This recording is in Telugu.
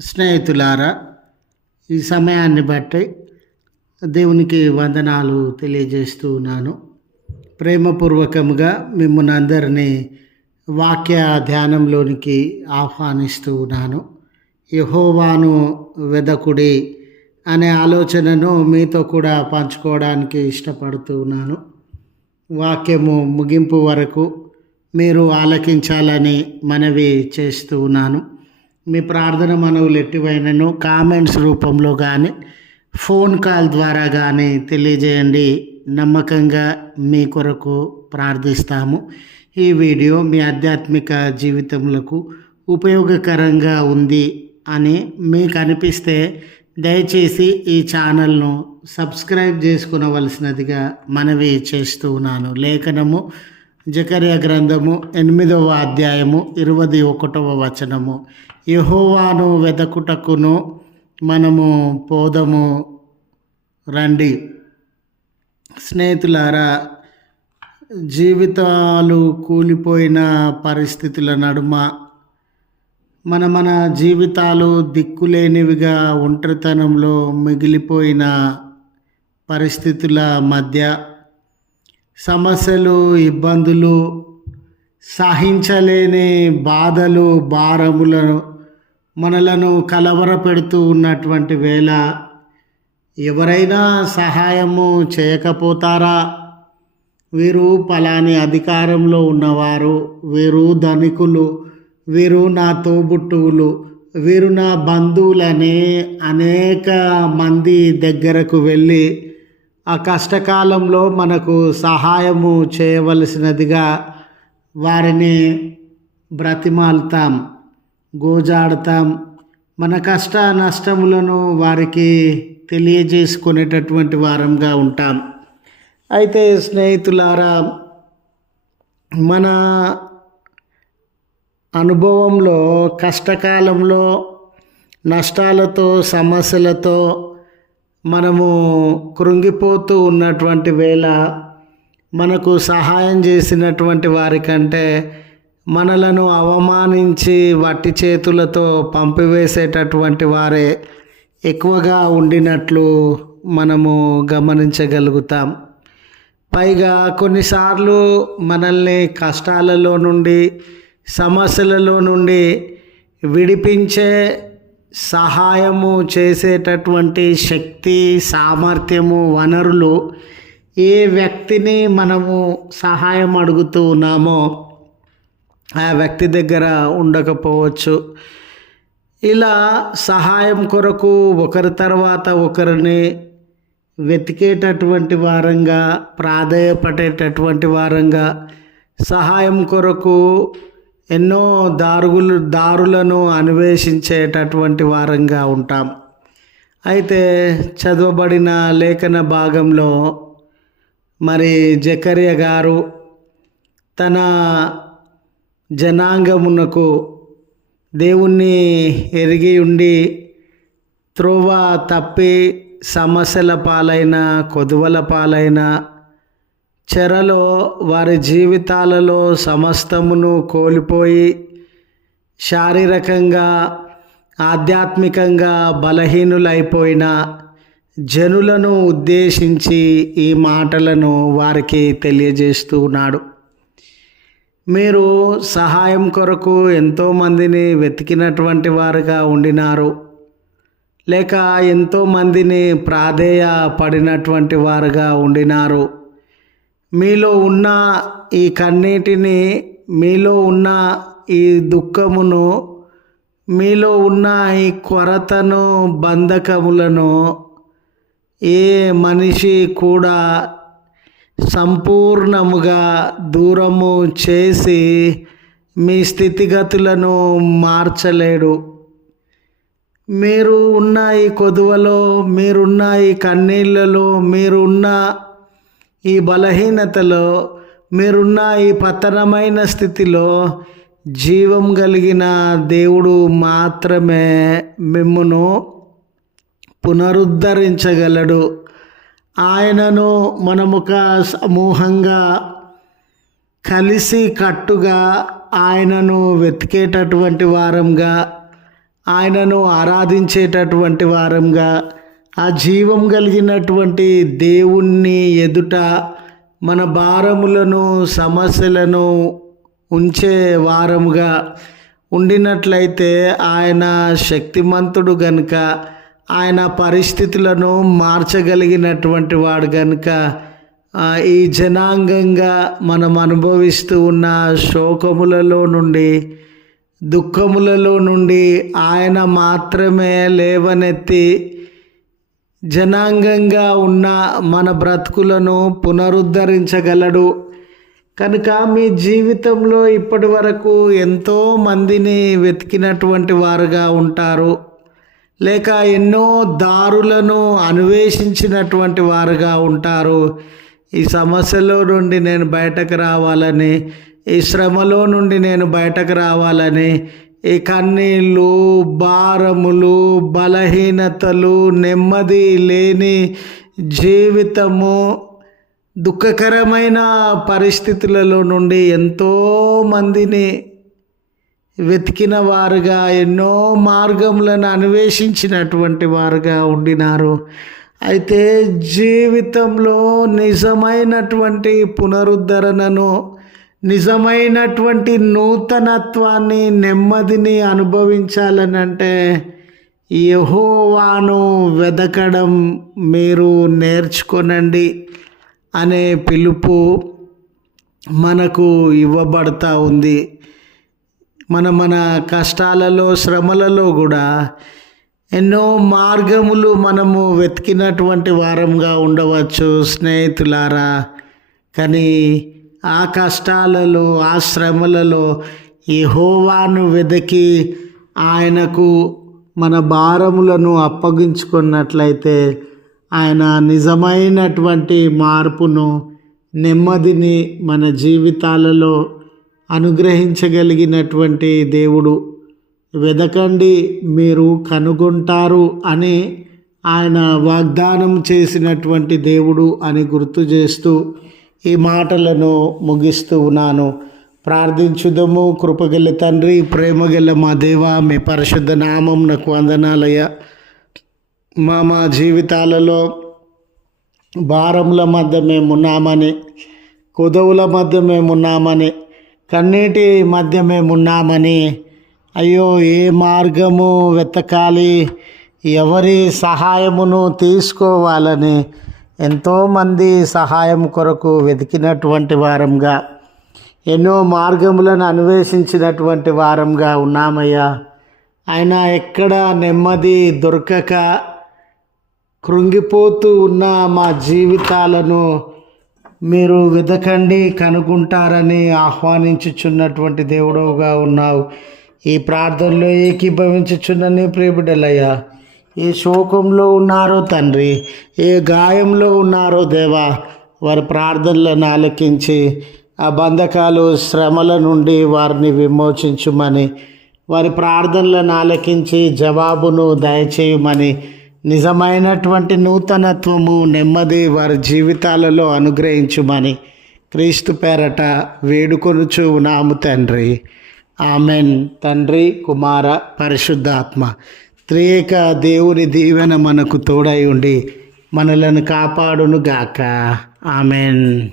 స్నేహితులారా ఈ సమయాన్ని బట్టి దేవునికి వందనాలు తెలియజేస్తూ ఉన్నాను. ప్రేమపూర్వకంగా మిమ్మల్ని అందరినీ వాక్య ధ్యానంలోనికి ఆహ్వానిస్తూ ఉన్నాను. యహోవాను వెదకుడి అనే ఆలోచనను మీతో కూడా పంచుకోవడానికి ఇష్టపడుతూ ఉన్నాను. వాక్యము ముగింపు వరకు మీరు ఆలకించాలని మనవి చేస్తూ ఉన్నాను. మీ ప్రార్థన మనవులు ఎట్టివైనను కామెంట్స్ రూపంలో కానీ ఫోన్ కాల్ ద్వారా కానీ తెలియజేయండి. నమ్మకంగా మీ కొరకు ప్రార్థిస్తాము. ఈ వీడియో మీ ఆధ్యాత్మిక జీవితములకు ఉపయోగకరంగా ఉంది అని మీకు అనిపిస్తే దయచేసి ఈ ఛానల్ను సబ్స్క్రైబ్ చేసుకునవలసినదిగా మనవి చేస్తూ ఉన్నాను. లేఖనము జకర్య గ్రంథము ఎనిమిదవ అధ్యాయము ఇరవై ఒకటవ వచనము. యహోవాను వెదకుటకును మనము పోదము. రండి. స్నేహితులారా జీవితాలు కూలిపోయిన పరిస్థితుల నడుమ మన మన జీవితాలు దిక్కులేనివిగా ఒంటరితనంలో మిగిలిపోయిన పరిస్థితుల మధ్య సమస్యలు ఇబ్బందులు సహించలేని బాధలు భారములను మనలను కలవరపెడుతూ ఉన్నటువంటి వేళ ఎవరైనా సహాయము చేయకపోతారా? వీరు పలాని అధికారంలో ఉన్నవారు వీరు ధనికులు వీరు నా తోబుట్టువులు వీరు నా బంధువులనే అనేక మంది దగ్గరకు వెళ్ళి ఆ కష్టకాలంలో మనకు సహాయము చేయవలసినదిగా వారిని బ్రతిమాలుతాం. గోజాడతాం. మన కష్ట నష్టములను వారికి తెలియజేసుకునేటటువంటి వారంగా ఉంటాం. అయితే స్నేహితులారా మన అనుభవంలో కష్టకాలంలో నష్టాలతో సమస్యలతో మనము కృంగిపోతూ ఉన్నటువంటి వేళ మనకు సహాయం చేసినటువంటి వారికంటే మనలను అవమానించి వట్టి చేతులతో పంపివేసేటటువంటి వారే ఎక్కువగా ఉండినట్లు మనము గమనించగలుగుతాం. పైగా కొన్నిసార్లు మనల్ని కష్టాలలో నుండి సమస్యలలో నుండి విడిపించే సహాయము చేసేటటువంటి శక్తి సామర్థ్యము వనరులు ఏ వ్యక్తిని మనము సహాయం అడుగుతూ ఉన్నామో ఆ వ్యక్తి దగ్గర ఉండకపోవచ్చు. ఇలా సహాయం కొరకు ఒకరి తర్వాత ఒకరిని వెతికేటటువంటి వారంగా ప్రాధేయపడేటటువంటి వారంగా సహాయం కొరకు ఎన్నో దారుగులు దారులను అన్వేషించేటటువంటి వారంగా ఉంటాం. అయితే చదవబడిన లేఖన భాగంలో మరి జకర్య గారు తన జనాంగమునకు దేవుణ్ణి ఎరిగి ఉండి త్రోవ తప్పి సమస్యల పాలైన కొదువల పాలైన చెరలో వారి జీవితాలలో సమస్తమును కోల్పోయి శారీరకంగా ఆధ్యాత్మికంగా బలహీనులైపోయిన జనులను ఉద్దేశించి ఈ మాటలను వారికి తెలియజేస్తూ ఉన్నాడు మీరు సహాయం కొరకు ఎంతోమందిని వెతికినటువంటి వారుగా ఉండినారు. లేక ఎంతోమందిని ప్రాధేయ పడినటువంటి వారుగా ఉండినారు. మీలో ఉన్న ఈ కన్నీటిని మీలో ఉన్న ఈ దుఃఖమును మీలో ఉన్న ఈ కొరతను బంధకములను ఏ మనిషి కూడా సంపూర్ణముగా దూరము చేసి మీ స్థితిగతులను మార్చలేడు. మీరు ఉన్న ఈ కొదువలో మీరున్న ఈ కన్నీళ్ళలో మీరున్న ఈ బలహీనతలో మీరున్న ఈ పతనమైన స్థితిలో జీవం కలిగిన దేవుడు మాత్రమే మిమ్మును పునరుద్ధరించగలడు. ఆయనను మనముక సమూహంగా కలిసి కట్టుగా ఆయనను వెతికేటటువంటి వారంగా ఆయనను ఆరాధించేటటువంటి వారంగా ఆ జీవం కలిగినటువంటి దేవుణ్ణి ఎదుట మన భారములను సమస్యలను ఉంచే వారముగా ఉండినట్లయితే ఆయన శక్తిమంతుడు గనుక ఆయన పరిస్థితులను మార్చగలిగినటువంటి వాడు కనుక ఈ జనాంగంగా మనం అనుభవిస్తూ ఉన్న శోకములలో నుండి దుఃఖములలో నుండి ఆయన మాత్రమే లేవనెత్తి జనాంగంగా ఉన్న మన బ్రతుకులను పునరుద్ధరించగలడు. కనుక మీ జీవితంలో ఇప్పటి వరకు ఎంతో మందిని వెతికినటువంటి వారుగా ఉంటారు. లేక ఎన్నో దారులను అన్వేషించినటువంటి వారుగా ఉంటారు. ఈ సమస్యలో నుండి నేను బయటకు రావాలని ఈ శ్రమలో నుండి నేను బయటకు రావాలని ఈ కన్నీళ్ళు భారములు బలహీనతలు నెమ్మది లేని జీవితము దుఃఖకరమైన పరిస్థితులలో నుండి ఎంతో మందిని వెతికిన వారుగా ఎన్నో మార్గములను అన్వేషించినటువంటి వారుగా ఉండినారు. అయితే జీవితంలో నిజమైనటువంటి పునరుద్ధరణను నిజమైనటువంటి నూతనత్వాన్ని నెమ్మదిని అనుభవించాలని అంటే యహోవాను వెదకడం మీరు నేర్చుకొనండి అనే పిలుపు మనకు ఇవ్వబడతా ఉంది. మన మన కష్టాలలో శ్రమలలో కూడా ఎన్నో మార్గములు మనము వెతికినటువంటి వారంగా ఉండవచ్చు స్నేహితులారా. కానీ ఆ కష్టాలలో ఆ శ్రమలలో యెహోవాను వెతికి ఆయనకు మన భారములను అప్పగించుకున్నట్లయితే ఆయన నిజమైనటువంటి మార్పును నెమ్మదిని మన జీవితాలలో అనుగ్రహించగలిగినటువంటి దేవుడు. వెదకండి మీరు కనుగొంటారు అని ఆయన వాగ్దానం చేసినటువంటి దేవుడు అని గుర్తు చేస్తూ ఈ మాటలను ముగిస్తూ ఉన్నాను. ప్రార్థించుదము. కృపగల తండ్రి ప్రేమగల మా దేవ మీ పరిశుద్ధ నామం నాకు వందనాలయ మా మా జీవితాలలో భారముల మధ్య మేము ఉన్నామని మధ్య మేము ఉన్నామని కన్నీటి మధ్య మేము ఉన్నామని అయ్యో ఏ మార్గము వెతకాలి? ఎవరి సహాయమును తీసుకోవాలని? ఎంతోమంది సహాయం కొరకు వెతికినటువంటి వారంగా ఎన్నో మార్గములను అన్వేషించినటువంటి వారంగా ఉన్నామయ్యా. ఆయన ఎక్కడ నెమ్మది దొరకక కృంగిపోతూ ఉన్న మా జీవితాలను మీరు వెదకండి కనుగొంటారని ఆహ్వానించుచున్నటువంటి దేవుడవుగా ఉన్నావు. ఈ ప్రార్థనలో ఏకీభవించుచున్న నీ ప్రియబిడ్డలయ్యా ఏ శోకంలో ఉన్నారో తండ్రి ఏ గాయంలో ఉన్నారో దేవా వారి ప్రార్థనలను ఆలకించి ఆ బంధకాలు శ్రమల నుండి వారిని విమోచించుమని వారి ప్రార్థనలను ఆలకించి జవాబును దయచేయమని నిజమైనటువంటి నూతనత్వము నెమ్మది వారి జీవితాలలో అనుగ్రహించుమని క్రీస్తు పేరట వేడుకొనుచు నాము తండ్రి. ఆమెన్. తండ్రి కుమార పరిశుద్ధాత్మ త్రియేక దేవుని దీవెన మనకు తోడై ఉండి మనలను కాపాడును గాక ఆమెన్.